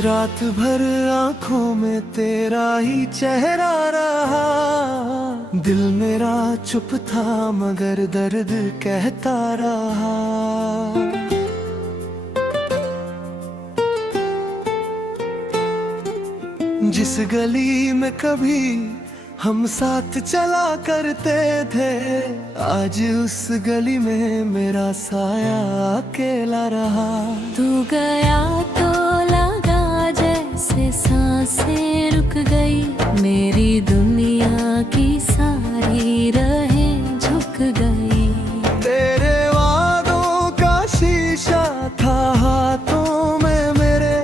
रात भर आंखों में तेरा ही चेहरा रहा। दिल मेरा चुप था मगर दर्द कहता रहा। जिस गली में कभी हम साथ चला करते थे, आज उस गली में मेरा साया अकेला रहा। तू गया तो लगा जैसे सांसें रुक गई, मेरी दुनिया की सारी राहें झुक गई। तेरे वादों का शीशा था हाथों में मेरे,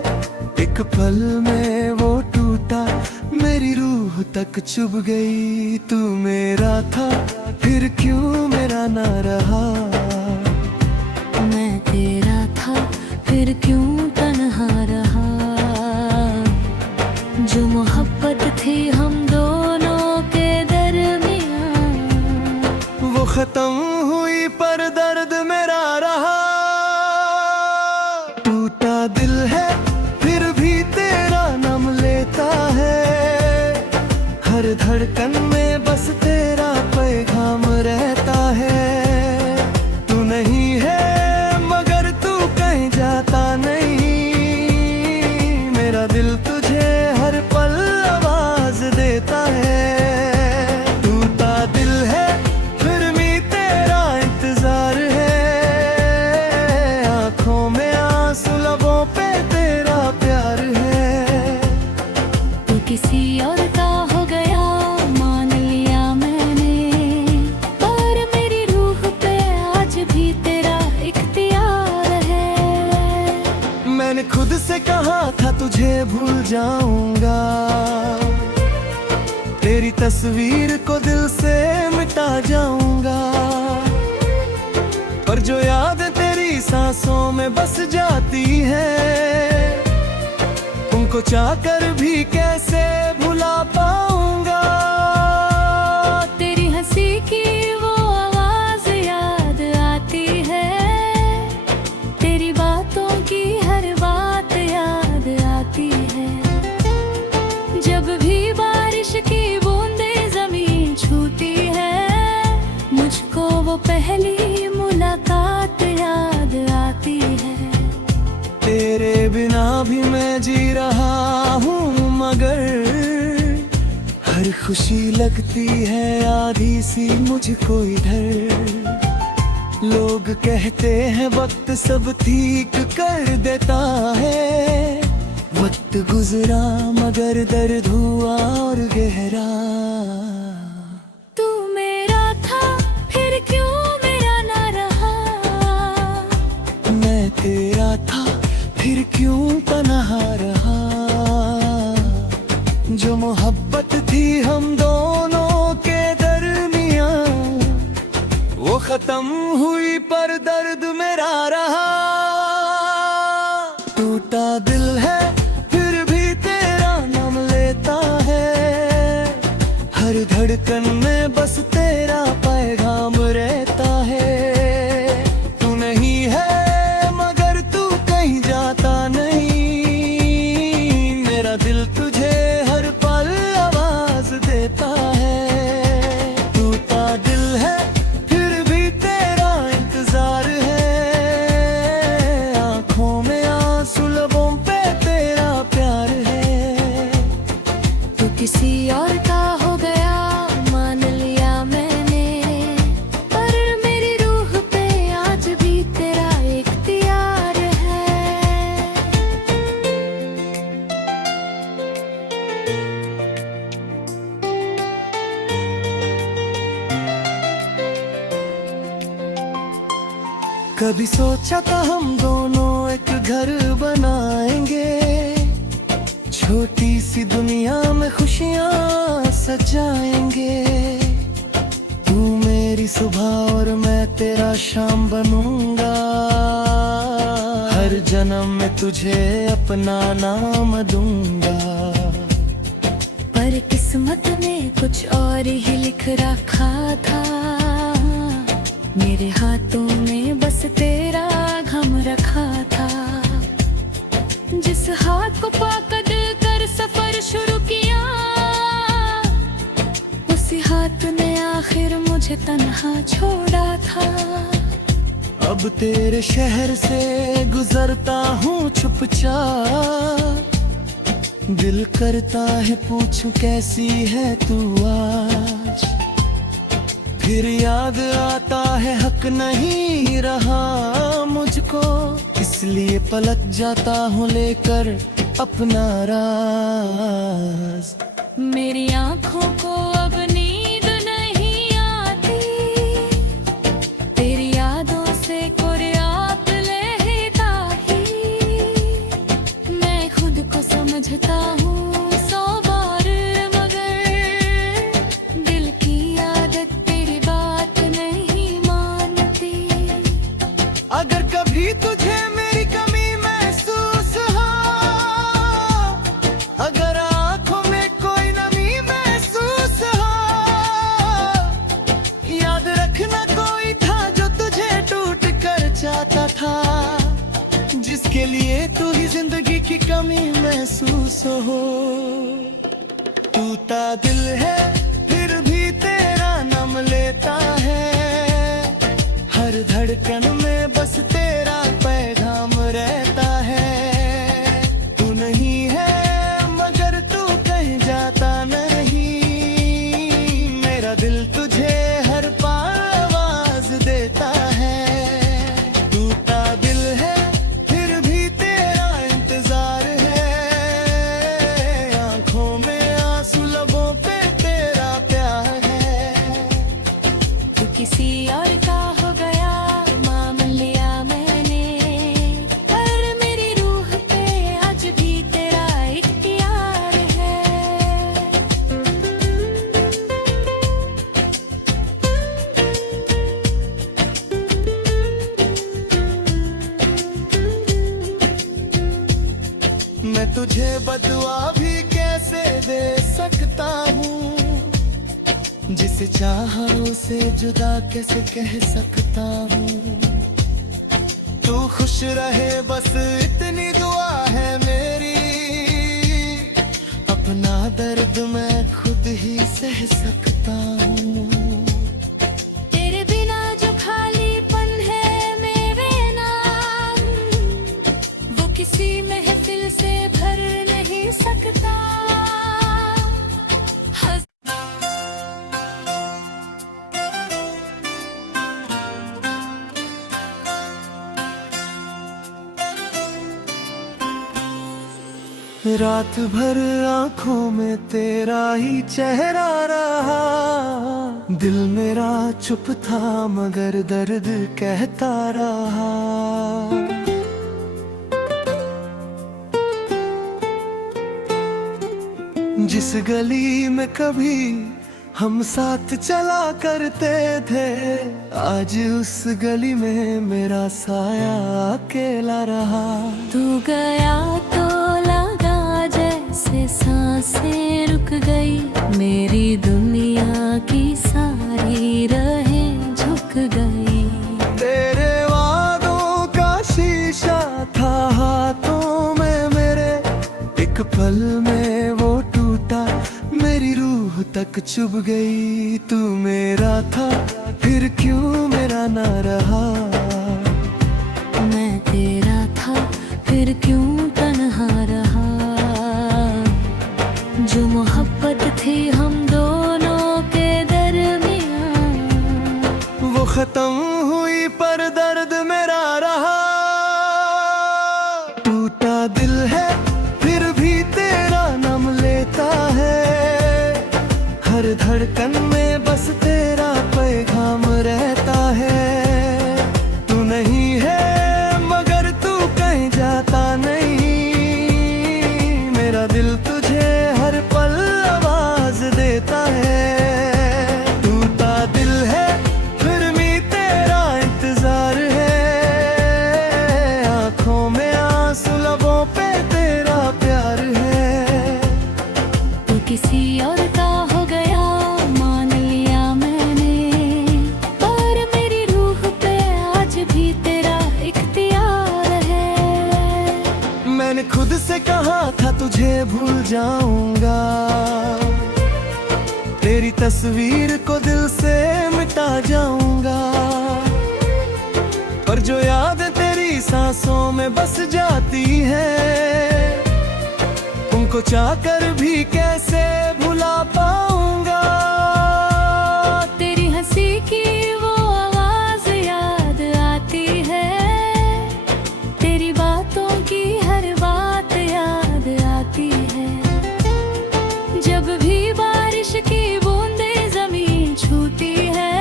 एक पल में वो टूटा मेरी रूह तक चुभ गई। तू मेरा था फिर क्यों मेरा ना रहा, मैं तेरा था फिर क्यों तन्हा रहा। जो मोहब्बत थी हम दोनों के दरमियां, वो खत्म हुई पर दर्द मेरा रहा। टूटा दिल है फिर भी तेरा नाम लेता है, हर धड़कन में बस तेरा पैगाम रहता है। तू नहीं है मगर तू कहीं जाता नहीं, मेरा दिल तुझे हर पल आवाज देता है। टूटा दिल है फिर भी तेरा इंतजार है, आंखों में आंसू लबों पे तेरा प्यार है। तू किसी और का हो गया मान लिया मैंने, पर मेरी रूह पे आज भी तेरा इख्तियार है। मैंने खुद से कहा था तुझे भूल जाऊंगा, तेरी तस्वीर को दिल से मिटा जाऊंगा, पर जो याद तेरी सांसों में बस जाती है, उनको चाहकर भी कैसे भुला पाऊंगा। तेरी हंसी की वो आवाज याद आती है, तेरी बातों की हर बात याद आती है। जब भी बारिश की बूंदें जमीन छूती है, मुझको वो पहली मुलाकात याद आती है। तेरे बिना भी मैं जी रहा हूँ मगर हर खुशी लगती है आधी सी मुझको इधर। लोग कहते हैं वक्त सब ठीक कर देता है, वक्त गुजरा मगर दर्द हुआ और गहरा। तू मेरा था फिर क्यों मेरा ना रहा, मैं तेरा था फिर क्यों तन्हा रहा। जो मोहब्बत थी हम दोनों के दरमियां, वो खत्म हुई पर दर्द मेरा रहा। टूटा दिल है फिर भी तेरा नाम लेता है, हर धड़कन में बस तेरा पैगाम रहता है। तू नहीं है मगर तू कहीं जाता नहीं, मेरा दिल तुझे हर पल आवाज देता है। टूटा दिल है फिर भी तेरा इंतजार है, आंखों में आंसू लबों पे तेरा प्यार है। तू किसी और का हो गया मान लिया मैंने, पर मेरी रूह पे आज भी तेरा इख्तियार है। कभी सोचा था हम दोनों एक घर बनाएंगे, छोटी सी दुनिया में खुशियाँ सजाएंगे। तू मेरी सुबह और मैं तेरा शाम बनूंगा, हर जन्म में तुझे अपना नाम दूंगा। पर किस्मत ने कुछ और ही लिख रखा था, मेरे हाथों में बस तेरा घम रखा था। जिस हाथ को पाकर दिल कर सफर शुरू किया। उसी हाथ ने आखिर मुझे तन्हा छोड़ा था। अब तेरे शहर से गुजरता हूँ चुपचाप, दिल करता है पूछूं कैसी है तू आज। फिर याद आता है हक नहीं रहा मुझको, इसलिए पलट जाता हूँ लेकर अपना राज। मेरी आंखों को अब नींद नहीं आती, तेरी यादों से कुर्यात लेता ही। मैं खुद को समझता हूँ 100 बार, मगर दिल की आदत तेरी बात नहीं मानती। अगर कभी तुझे मेरी कमी महसूस हो, अगर आंखों में कोई नमी महसूस हो, याद रखना कोई था जो तुझे टूट कर चाहता था, जिसके लिए तू ही जिंदगी की कमी महसूस हो। टूटा दिल है फिर भी तेरा नाम लेता है, हर धड़कन में बस तेरा पैगाम रहता है। तू नहीं है मगर तू कहीं जाता नहीं, मेरा दिल तुझे हर पल आवाज देता है। टूटा दिल है फिर भी तेरा इंतजार है, आंखों में आंसू लबों पे तेरा प्यार है। तू किसी और का हो गया मान लिया मैंने, पर मेरी रूह पे आज भी तेरा इख्तियार है। मैं तुझे बदुआ भी कैसे दे सकता हूँ, जिसे चाहा उसे जुदा कैसे कह सकता हूँ। तू खुश रहे बस इतनी दुआ है मेरी, अपना दर्द मैं खुद ही सह सकता हूँ। तेरे बिना जो खालीपन है मेरे नाम, वो किसी महफिल से भर नहीं सकता। रात भर आंखों में तेरा ही चेहरा रहा, दिल मेरा चुप था मगर दर्द कहता रहा। जिस गली में कभी हम साथ चला करते थे, आज उस गली में मेरा साया अकेला रहा। तू गया तो लगा जैसे सांसें रुक गई, मेरी दुनिया की सारी राहें झुक गई। तेरे वादों का शीशा था हाथों में मेरे, एक पल में वो टूटा मेरी रूह तक चुभ गई। तू मेरा था फिर क्यों मेरा ना रहा, मैं तेरा था फिर क्यों तन्हा रहा। जो मोहब्बत थी हम दोनों के दरमियां, वो खत्म हुई पर दर्द मेरा रहा। टूटा दिल है फिर भी तेरा नाम लेता है, हर धड़कन में बस तेरा पैगाम रहता है। तू नहीं है मगर तू कहीं जाता नहीं, मेरा दिल तुझे हर पल आवाज देता है। टूटा दिल है फिर भी तेरा इंतजार है, आंखों में आंसू लबों पे तेरा प्यार है। तू किसी और का हो गया मान लिया तुझे भूल जाऊंगा, तेरी तस्वीर को दिल से मिटा जाऊंगा। पर जो याद तेरी सांसों में बस जाती है, उनको चाहकर भी कैसे भुला पाऊंगा। तेरी हंसी की वो आवाज याद आती है, तेरी बातों की हर बात याद आती है। जब भी बारिश की बूंदें जमीन छूती है,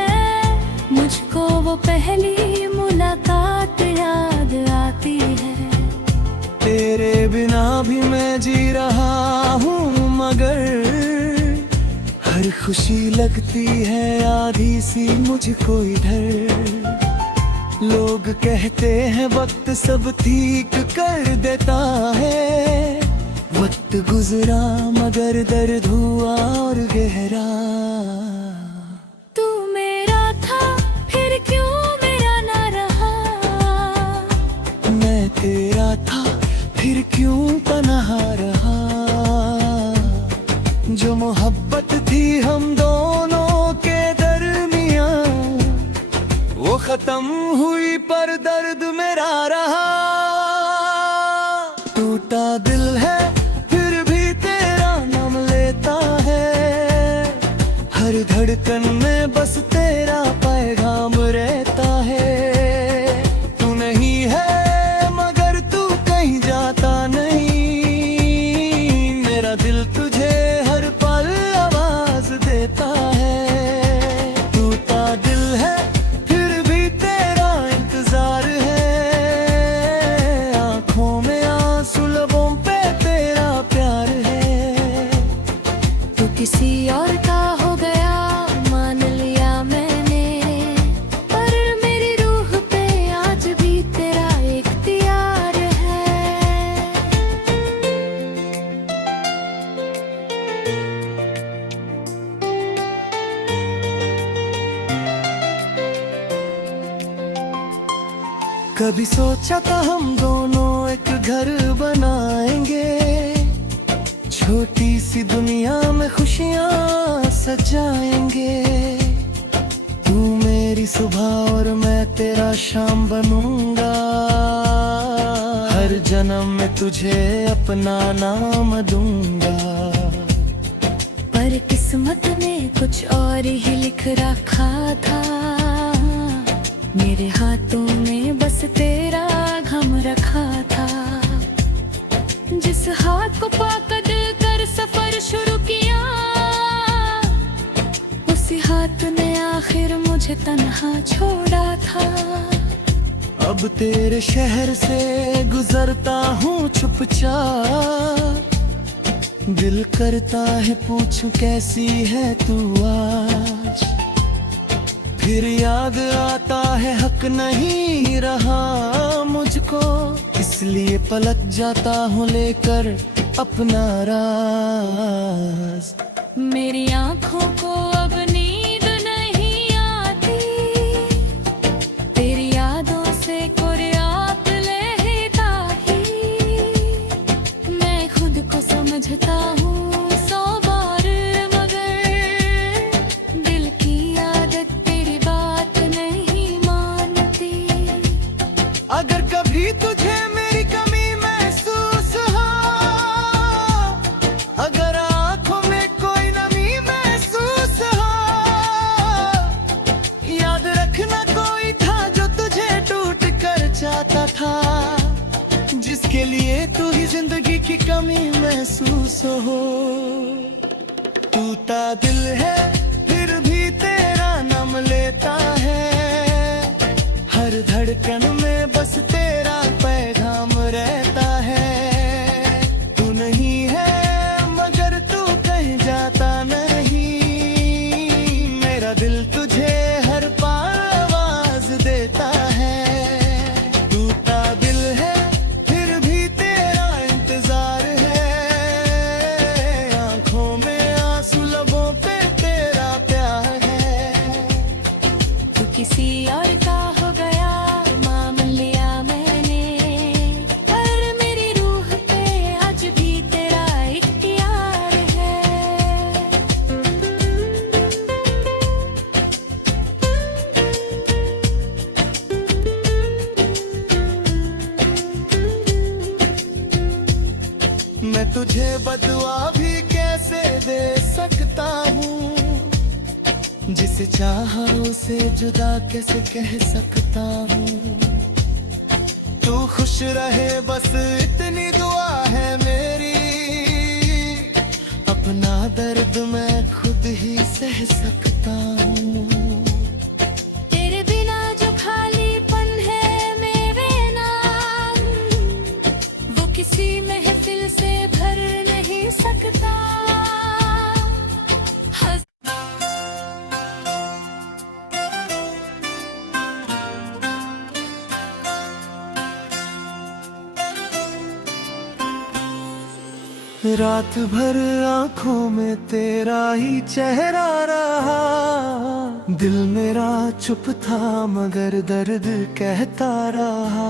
मुझको वो पहली मुलाकात याद आती है। तेरे बिना भी मैं जी रहा हूँ, मगर हर खुशी लगती है आधी सी मुझको इधर। लोग कहते हैं वक्त सब ठीक कर देता है, वक्त गुजरा मगर दर्द हुआ और गहरा। तू मेरा था फिर क्यों मेरा ना रहा, मैं तेरा था फिर क्यों तन्हा रहा। जो मोहब्बत थी हम दोनों के दरमियां, वो खत्म हुई पर दर्द मेरा रहा। टूटा दिल है फिर भी तेरा नाम लेता है, हर धड़कन में बस तेरा पैगाम रहता है। तू नहीं है मगर तू कहीं जाता नहीं, मेरा दिल तुझे हर पल आवाज देता है। टूटा दिल है फिर भी तेरा इंतजार है, आंखों में आंसू लबों पे तेरा प्यार है। तू किसी और का हो गया मान लिया मैंने, पर मेरी रूह पे आज भी तेरा इख्तियार है। कभी सोचा था हम दोनों एक घर बनाएंगे, छोटी सी दुनिया में खुशियाँ सजाएंगे। तू मेरी सुबह और मैं तेरा शाम बनूंगा, हर जन्म में तुझे अपना नाम दूंगा। पर किस्मत ने कुछ और ही लिख रखा था, मेरे हाथों में बस तेरा घम रखा था। जिस हाथ को पकड़ कर सफर शुरू किया, उसी हाथ ने आखिर मुझे तन्हा छोड़ा था। अब तेरे शहर से गुजरता हूँ चुपचाप, दिल करता है पूछूं कैसी है तू आज। फिर याद आता है हक नहीं रहा मुझको, इसलिए पलट जाता हूँ लेकर अपना राज। मेरी आंखों को अब नींद नहीं आती, तेरी यादों से कुर्यात लेता ही। मैं खुद को समझता हूँ 100 बार, मगर दिल की आदत तेरी बात नहीं मानती। अगर कभी तुझे मेरी कमी महसूस हो, अगर आंखों में कोई नमी महसूस हो, याद रखना कोई था जो तुझे टूट कर चाहता था, जिसके लिए तू ही जिंदगी की कमी महसूस हो। टूटा दिल है फिर भी तेरा नाम लेता है, हर धड़कन में बस तेरा पैगाम रहता है। तू नहीं है मगर तू कहीं जाता नहीं, मेरा दिल तुझे हर पल आवाज देता है। टूटा दिल है फिर भी तेरा इंतजार है, आंखों में आंसू लबों पे तेरा प्यार है। तू किसी और का हो गया मान लिया मैंने, पर मेरी रूह पे आज भी तेरा बदुआ भी कैसे दे सकता हूँ, जिसे चाहा उसे जुदा कैसे कह सकता हूँ। तू खुश रहे बस इतनी दुआ है मेरी, अपना दर्द मैं खुद ही सह सकता हूँ। तेरे बिना जो खालीपन है मेरे नाम, वो किसी महफिल से भर नहीं सकता। रात भर आंखों में तेरा ही चेहरा रहा, दिल मेरा चुप था मगर दर्द कहता रहा।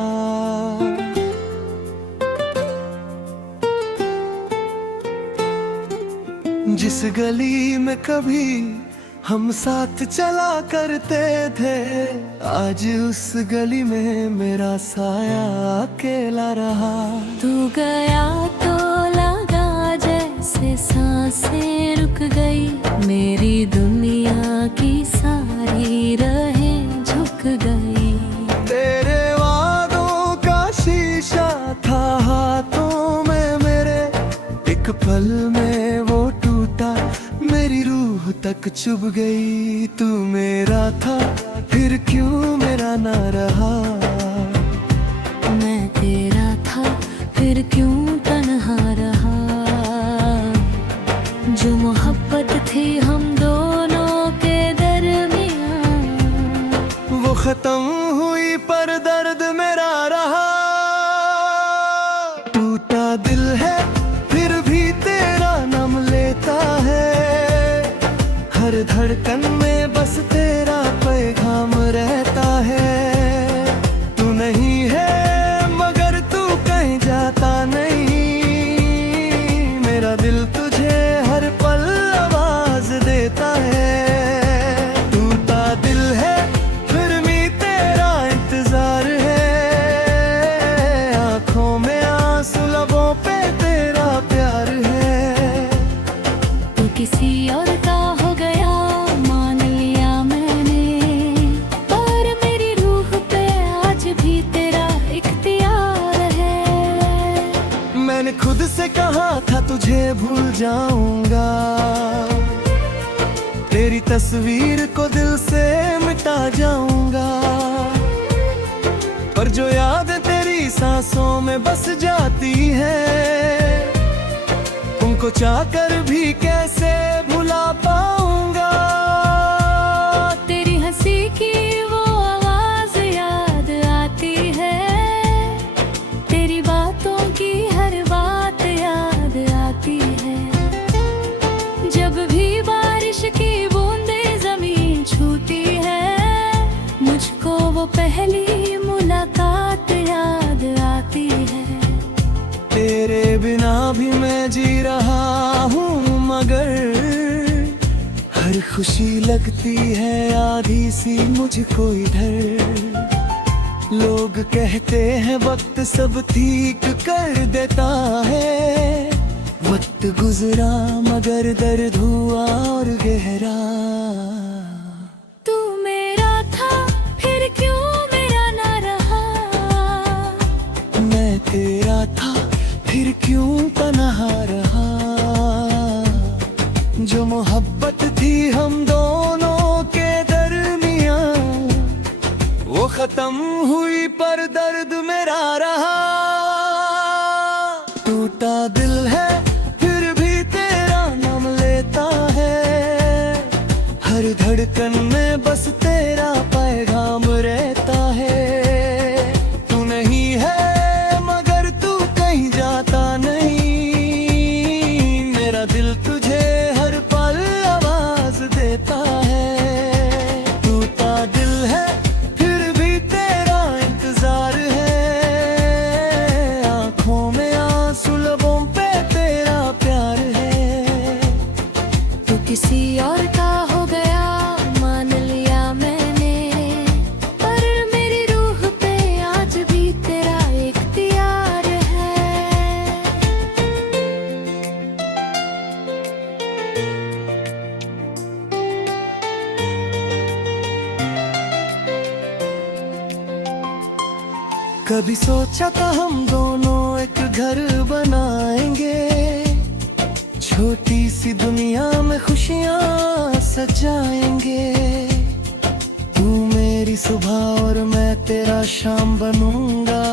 जिस गली में कभी हम साथ चला करते थे, आज उस गली में मेरा साया अकेला रहा। तू गया तो लगा जैसे सांसें रुक गई, मेरी दुनिया की सारी राहें झुक गई। तेरे वादों का शीशा था हाथों में मेरे, एक पल में वो टूटा मेरी रूह तक चुभ गई। तू मेरा था फिर क्यों मेरा ना रहा, मैं तेरा था फिर क्यों तन्हा रहा। जो मोहब्बत थी हम दोनों के दरमियां, वो खत्म हुई पर दर्द मेरा रहा। टूटा दिल है फिर भी तेरा नाम लेता है, हर धड़कन में बस तेरा पैगाम रहता है। तू नहीं है मगर तू कहीं जाता नहीं, मेरा दिल तुझे हर पल आवाज देता है। टूटा दिल है फिर भी तेरा इंतजार है, आंखों में आंसू लबों पे तेरा प्यार है। तू किसी और का हो गया मान लिया मैंने, पर मेरी रूह पे आज भी तेरा इख्तियार है। मैंने खुद से कहा था तुझे भूल जाऊंगा, तेरी तस्वीर को दिल से मिटा जाऊंगा, पर जो याद तेरी सांसों में बस जाती है, उनको चाहकर भी कैसे भुला पाऊंगा। तेरी हंसी की वो आवाज याद आती है, तेरी बातों की हर बात याद आती है। जब भी बारिश की बूंदें जमीन छूती है, मुझको वो पहली मुलाकात याद आती है। तेरे बिना भी मैं जी रहा हूँ मगर हर खुशी लगती है आधी सी मुझको इधर। लोग कहते हैं वक्त सब ठीक कर देता है, वक्त गुजरा मगर दर्द हुआ और गहरा। तू मेरा था फिर क्यों मेरा ना रहा, मैं तेरा था फिर क्यों तन्हा रहा। जो मोहब्बत थी हम दोनों के दरमियां, वो खत्म हुई पर दर्द मेरा रहा। टूटा दिल है फिर भी तेरा नाम लेता है, हर धड़कन में बस तेरा पैगाम रहता है। तू नहीं है मगर तू कहीं जाता नहीं, मेरा दिल तुझे हर पल आवाज देता है। टूटा दिल है फिर भी तेरा इंतजार है, आंखों में आंसू लबों पे तेरा प्यार है। तू किसी और का हो गया मान लिया मैंने, पर मेरी रूह पे आज भी तेरा इख्तियार है। कभी सोचा था हम दोनों एक घर बनाएंगे, छोटी सी दुनिया में खुशियाँ सजाएंगे। तू मेरी सुबह और मैं तेरा शाम बनूंगा,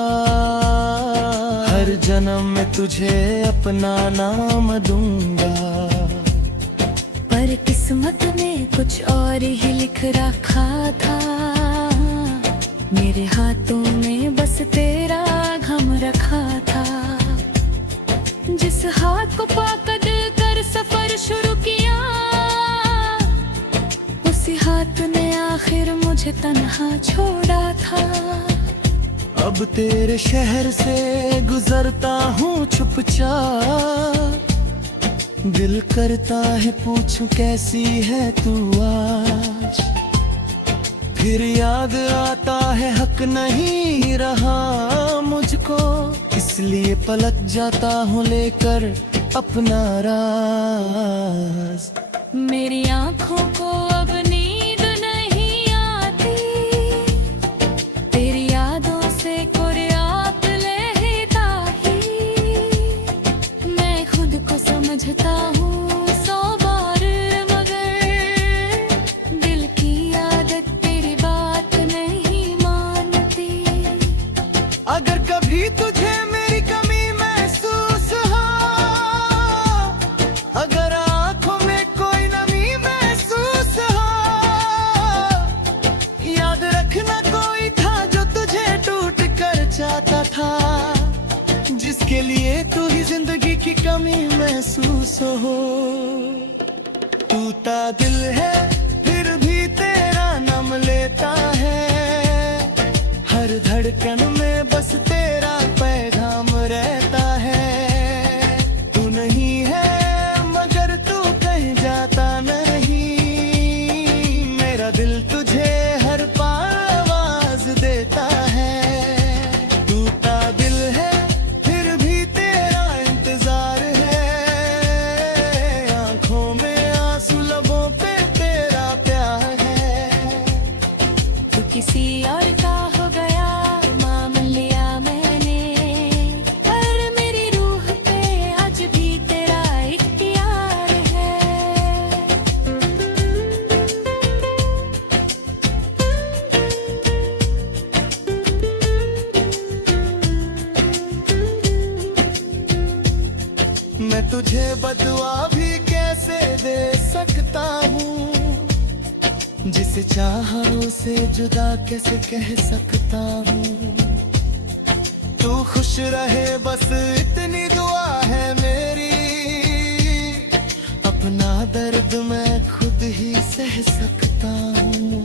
हर जन्म में तुझे अपना नाम दूंगा। पर किस्मत ने कुछ और ही लिख रखा था, मेरे हाथों में बस तेरा गम रखा था। जिस हाथ को पकड़ कर सफर शुरू किया, उसी हाथ ने आखिर मुझे तन्हा छोड़ा था। अब तेरे शहर से गुजरता हूँ चुपचाप, दिल करता है पूछूं कैसी है तू आज। फिर याद आता है हक नहीं रहा मुझको, इसलिए पलट जाता हूँ लेकर अपना राज। मेरी आँखों को अब नींद नहीं आती, तेरी यादों से कुर्यात लेता ही। मैं खुद को समझता हूँ 100 बार, मगर दिल की आदत तेरी बात नहीं मानती। अगर कभी तुझे मेरी कमी महसूस हो, अगर आंखों में कोई नमी महसूस हो, याद रखना कोई था जो तुझे टूट कर चाहता था, जिसके लिए तू ही जिंदगी की कमी महसूस हो। टूटा दिल है फिर भी तेरा नाम लेता है, हर धड़कन में बस तेरा पैगाम रहता है। तू नहीं है मगर तू कहीं जाता नहीं, मेरा दिल तुझे हर पल आवाज देता है। टूटा दिल है फिर भी तेरा इंतजार है, आंखों में आंसू लबों पे तेरा प्यार है। तू किसी और का हो गया मान लिया मैंने, पर मेरी रूह पे आज भी तेरा इख्तियार है। मैं तुझे बदुआ भी कैसे दे सकता हूँ, जिसे चाहा उसे जुदा कैसे कह सकता हूँ। तू खुश रहे बस इतनी दुआ है मेरी, अपना दर्द मैं खुद ही सह सकता हूँ।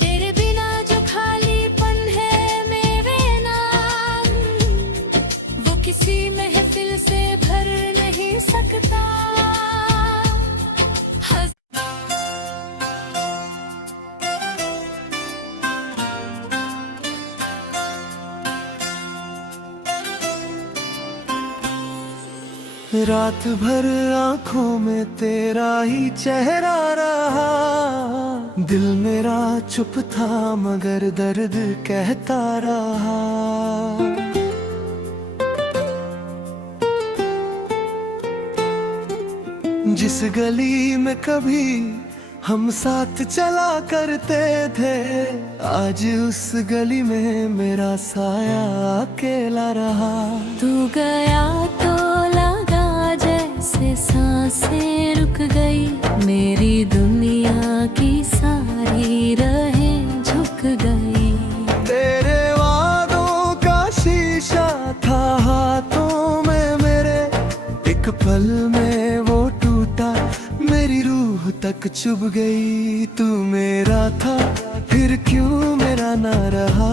तेरे बिना जो खालीपन है मेरे नाम, वो किसी महफिल से भर नहीं सकता। रात भर आंखों में तेरा ही चेहरा रहा, दिल मेरा चुप था मगर दर्द कहता रहा। जिस गली में कभी हम साथ चला करते थे, आज उस गली में मेरा साया अकेला रहा। तू गया तो लगा जैसे सांसें रुक गई, मेरी दुनिया की सारी राहें झुक गई। तेरे वादों का शीशा था हाथों में मेरे, एक पल में वो टूटा मेरी रूह तक चुभ गई। तू मेरा था फिर क्यों मेरा ना रहा,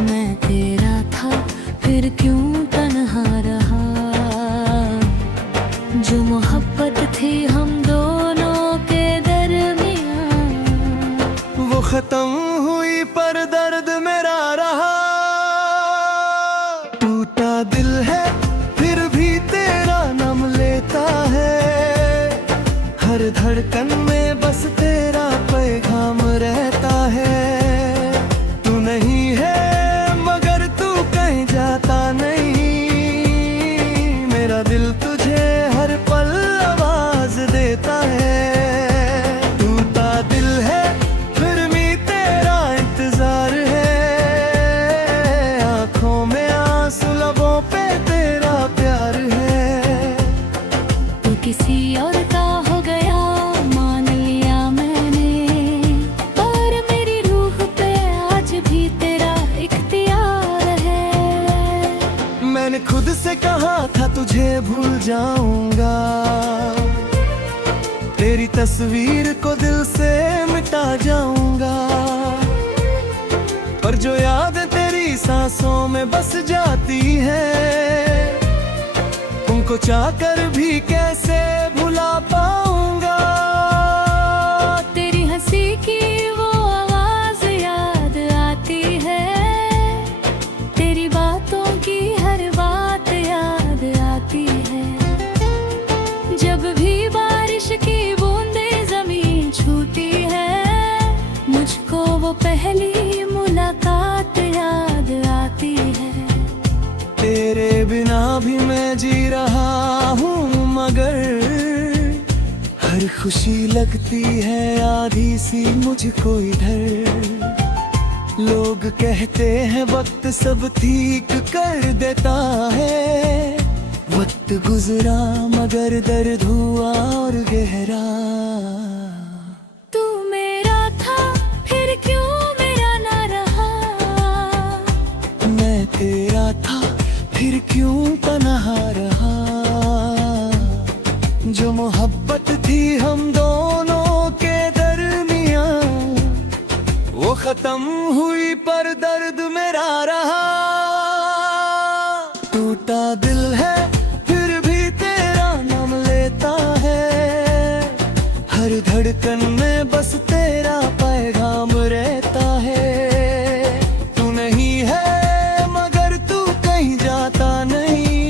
मैं तेरा था फिर क्यों तन्हा रहा। जो मोहब्बत थी हम दोनों के दरमियां, वो खत्म हुई पर दर्द मेरा रहा। टूटा दिल है फिर भी तेरा नाम लेता है, हर धड़कन में बस तेरा पैगाम रहता है। तू नहीं तुझे भूल जाऊंगा, तेरी तस्वीर को दिल से मिटा जाऊंगा। पर जो याद तेरी सांसों में बस जाती है, उनको चाहकर भी कैसे भुला पाऊंगा। तेरी हंसी की वो आवाज याद आती है, तेरी बातों की हर बात याद आती है। जब भी बारिश की बूंदें जमीन छूती है, मुझको वो पहली मुलाकात याद आती है। तेरे बिना भी मैं जी रहा हूँ, मगर हर खुशी लगती है आधी सी मुझको इधर। लोग कहते हैं वक्त सब ठीक कर देता है, वक्त गुजरा मगर दर्द हुआ और गहरा। तू मेरा था फिर क्यों मेरा ना रहा, मैं तेरा था फिर क्यों तन्हा रहा। जो मोहब्बत थी हम दोनों के दरमियां, वो खत्म हुई पर दर्द मेरा रहा। टूटा दिल है फिर भी तेरा नाम लेता है, हर धड़कन में बस तेरा पैगाम रहता है। तू नहीं है मगर तू कहीं जाता नहीं,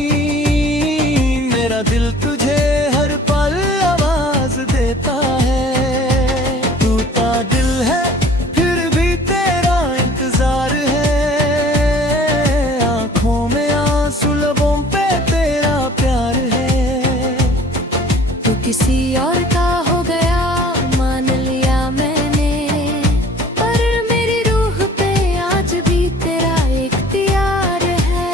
मेरा दिल तुझे हर पल आवाज देता है। टूटा दिल है फिर भी तेरा इंतजार है, आंखों में आंसू लबों पे तेरा प्यार है। तू किसी और का हो गया मान लिया मैंने, पर मेरी रूह पे आज भी तेरा इख्तियार है।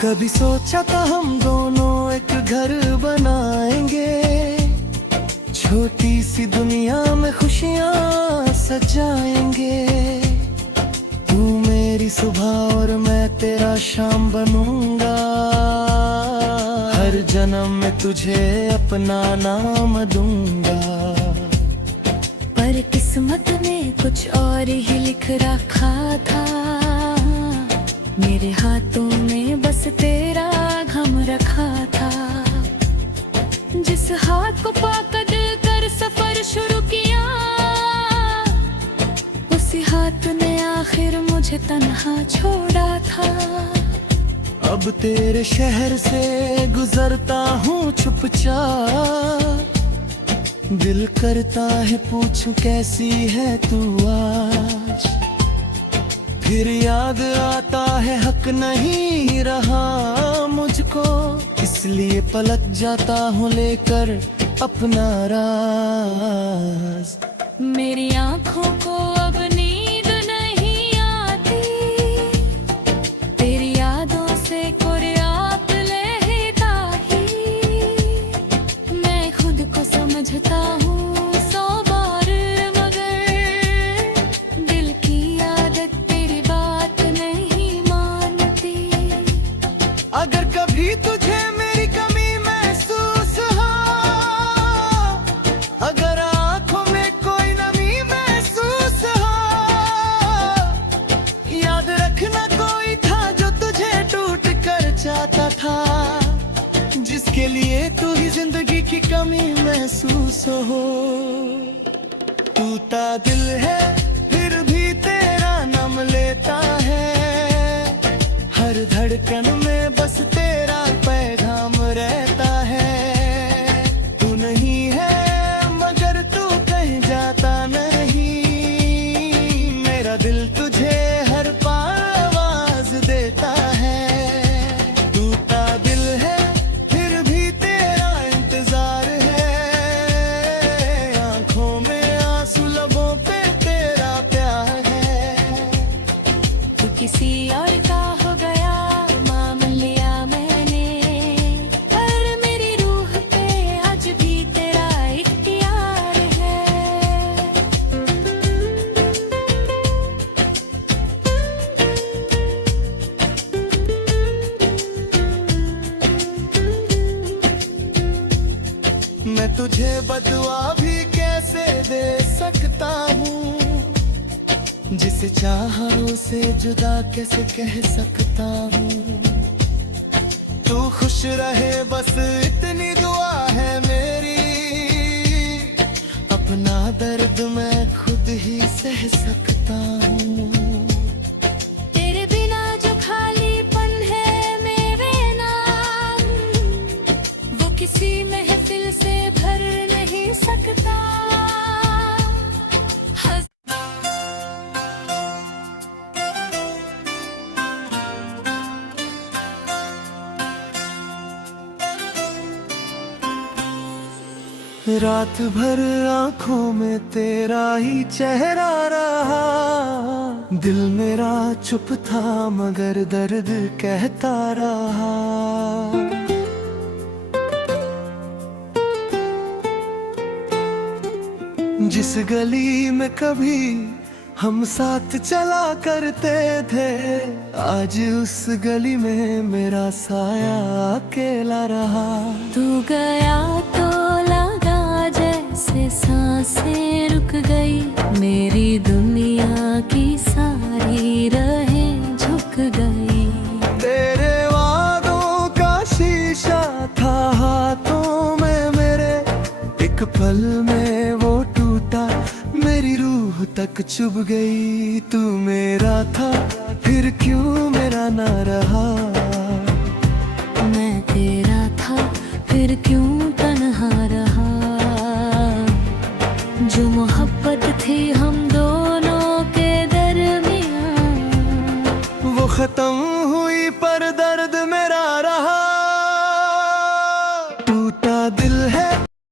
कभी सोचा था हम दोनों एक घर बनाएंगे, छोटी सी दुनिया में खुशियाँ सजाएंगे। तू मेरी सुबह और मैं तेरा शाम बनूंगा, हर जन्म में तुझे अपना नाम दूंगा। पर किस्मत ने कुछ और ही लिख रखा था, मेरे हाथों में बस तेरा गम रखा था। जिस हाथ को पकड़ कर सफर शुरू किया, उसी हाथ ने आखिर मुझे तन्हा छोड़ा था। अब तेरे शहर से गुजरता हूँ चुपचाप, दिल करता है पूछूं कैसी है तू आज। फिर याद आता है हक नहीं रहा मुझको, इसलिए पलट जाता हूँ लेकर अपना राज। मेरी आंखों को अब नींद नहीं आती, तेरी यादों से कुर्यात लेता ही। मैं खुद को समझता हूँ 100 बार, मगर दिल की आदत तेरी बात नहीं मानती। अगर कभी तुझे मेरी कमी महसूस हो, अगर आंखों में कोई नमी महसूस हो, याद रखना कोई था जो तुझे टूट कर चाहता था, जिसके लिए तू ही जिंदगी की कमी महसूस हो। टूटा दिल है फिर भी तेरा नाम लेता है, हर धड़कन में बस तेरा पैगाम रहता है। तू नहीं है मगर तू कहीं जाता नहीं, मेरा दिल तुझे हर पल आवाज देता है। टूटा दिल है फिर भी तेरा इंतजार है, आंखों में आंसू लबों पे तेरा प्यार है। तू किसी और का हो गया मान लिया मैंने, पर मेरी रूह पे आज भी तेरा बदुआ भी कैसे दे सकता हूँ, जिसे चाहा उसे जुदा कैसे कह सकता हूँ। तू खुश रहे बस इतनी दुआ है मेरी, अपना दर्द मैं खुद ही सह सकता हूँ। तेरे बिना जो खालीपन है मेरे नाम, वो किसी महफिल से भर नहीं सकता। रात भर आंखों में तेरा ही चेहरा रहा, दिल मेरा चुप था मगर दर्द कहता रहा। जिस गली में कभी हम साथ चला करते थे, आज उस गली में मेरा साया अकेला रहा। तू गया तो लगा जैसे सांसें रुक गई, मेरी दुनिया की सारी राहें झुक गई। तेरे वादों का शीशा था हाथों में मेरे, एक पल में वो टूटा मेरी रूह तक चुभ गई। तू मेरा था फिर क्यों मेरा ना रहा, मैं तेरा था फिर क्यों तन्हा रहा। जो मोहब्बत थी हम दोनों के दरमियां, वो खत्म हुई पर दर्द में